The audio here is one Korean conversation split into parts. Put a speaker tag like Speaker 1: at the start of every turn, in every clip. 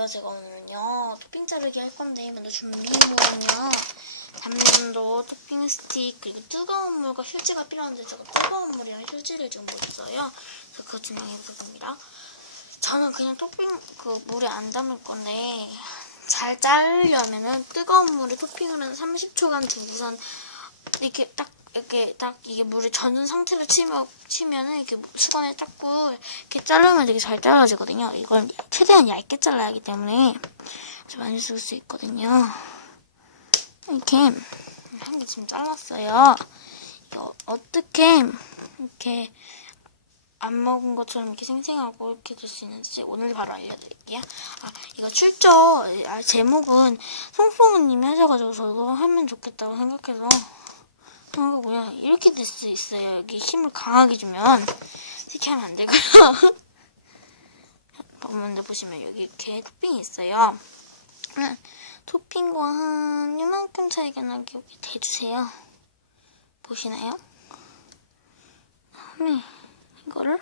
Speaker 1: 오늘은요 토핑 자르기 할 건데 먼저 준비물은요 담요도 토핑 스틱 그리고 뜨거운 물과 휴지가 필요한데 제가 뜨거운 물이랑 휴지를 지금 못 써요. 그래서 양해해 부탁드립니다. 저는 그냥 토핑 그 물에 안 담을 건데 잘 자르려면은 뜨거운 물에 토핑을 한 30초간 두고선 이렇게 딱 이렇게 딱 이게 물에 젖은 상태로 치면 치면은 이렇게 수건에 닦고 이렇게 자르면 되게 잘 잘라지거든요. 이걸 최대한 얇게 잘라야 하기 때문에 아주 많이 쓸 수 있거든요. 이렇게 한 개 지금 잘랐어요. 이거 어떻게 이렇게 안 먹은 것처럼 이렇게 생생하고 이렇게 될 수 있는지 오늘 바로 알려드릴게요. 아, 이거 출조 아, 제목은 송송우님이 하셔가지고 저도 하면 좋겠다고 생각해서 한 거고요. 이렇게 될 수 있어요. 여기 힘을 강하게 주면 이렇게 하면 안 되고요. 먼저 보시면 여기 이렇게 토핑이 있어요. 그러면 토핑과 한 이만큼 차이가 나게 여기 대주세요. 보시나요? 다음에 이거를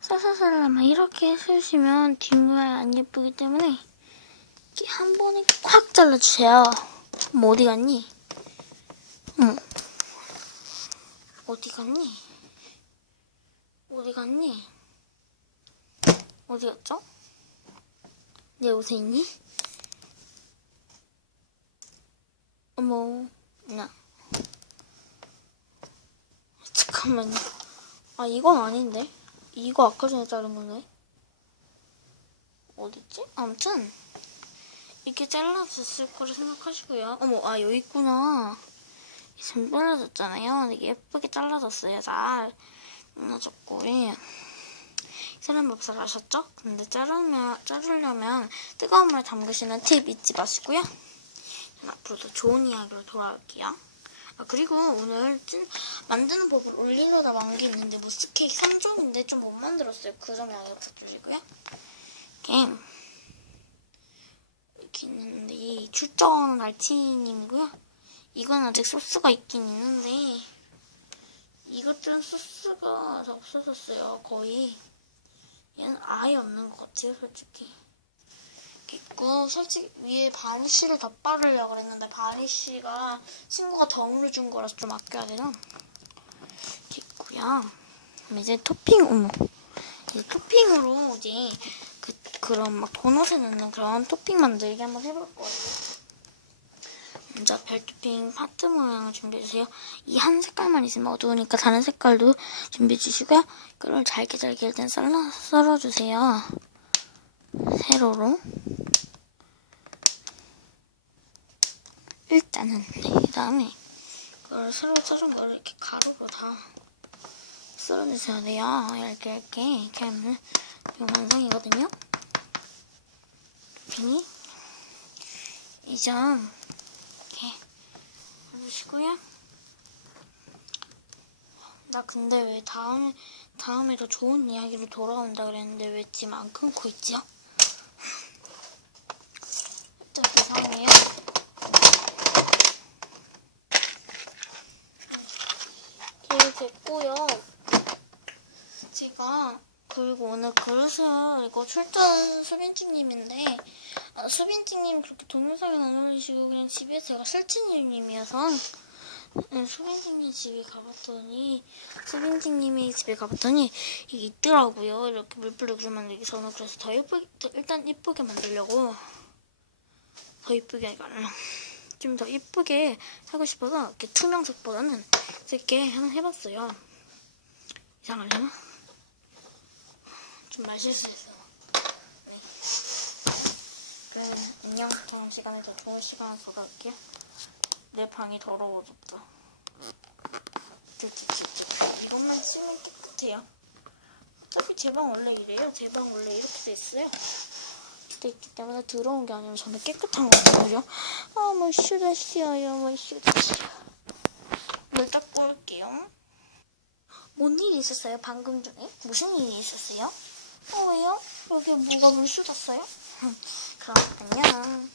Speaker 1: 사사사라만 이렇게 해주시면 뒷모양 안 예쁘기 때문에 이렇게 한 번에 콱 잘라주세요. 뭐 어디 갔니? 어머. 어디 갔니? 어디 갔니? 어디 갔죠? 내 옷에 있니? 어머, 나. 잠깐만요. 아, 이건 아닌데? 이거 아까 전에 자른 거네? 어딨지? 아무튼, 이렇게 잘라졌을 거라 생각하시고요. 어머, 아, 여기 있구나. 지금 잘라졌잖아요. 되게 예쁘게 잘라졌어요. 잘 잘라졌고, 예. 사람 법살 아셨죠? 근데 자르면, 자르려면 뜨거운 물에 담그시는 팁 잊지 마시고요. 앞으로도 좋은 이야기로 돌아올게요. 아, 그리고 오늘 찐, 만드는 법을 올리려다 만게 있는데 무스 케이크 3종인데 좀 못 만들었어요. 그점 양해 부탁드리고요. 이렇게, 이렇게 있는데 이 출정 날치님이고요. 이건 아직 소스가 있긴 있는데 이것들은 소스가 다 없어졌어요. 거의 얘는 아예 없는 것 같아요. 솔직히. 있고 솔직히 위에 바리씨를 더 바르려고 그랬는데 바리씨가 친구가 덩으로 준 거라서 좀 아껴야 돼요. 있고요. 그럼 이제 토핑 어머 이제 토핑으로 이제 그 그런 막 도넛에 넣는 그런 토핑 만들기 한번 해볼 거예요. 먼저 별 토핑 하트 모양을 준비해 주세요. 이 한 색깔만 있으면 어두우니까 다른 색깔도 준비해 주시고요. 그걸 잘게 잘게 일단 썰어 썰어 주세요. 세로로. 일단은 그 다음에 그걸 새로 썰은 거를 이렇게 가로로 다 썰어주셔야 돼요. 얇게 얇게 이렇게 하면 이 완성이거든요. 비니 이점 이렇게 해주시고요. 나 근데 왜 다음에 다음에 더 좋은 이야기로 돌아온다 그랬는데 왜 지금 안 끊고 있지요? 좀 이상해요. 이렇게 됐고요. 제가 그리고 오늘 그릇을 이거 출전 수빈찡님인데 아, 수빈찡님 그렇게 동영상에 안 올리시고 그냥 집에 제가 실친님이어서 음, 수빈찡님 집에 가봤더니 수빈찡님이 집에 가봤더니 이게 있더라고요. 이렇게 물불을 만들기 저는 그래서 더 예쁘게 더 일단 예쁘게 만들려고 더 예쁘게 아니라 좀더 예쁘게 하고 싶어서 이렇게 투명색보다는 이렇게 한번 해봤어요. 이상하려나? 좀 마실 수 있어. 네. 그럼 안녕. 다음 시간에 더 좋은 시간을 보낼게요. 내 방이 더러워졌다. 진짜 진짜 이것만 쓰면 깨끗해요. 어차피 제 방 원래 이래요. 제 방 원래 이렇게 돼 있어요. 돼 있기 때문에 더러운 게 아니라 저는 깨끗한 거거든요. 아, 뭐 쉬어요. 뭐 쉬어. 물 닦고 올게요. 뭔 일이 있었어요? 방금 전에? 무슨 일이 있었어요? 어, 왜요? 여기 뭐가 물 쏟았어요? 그럼 안녕.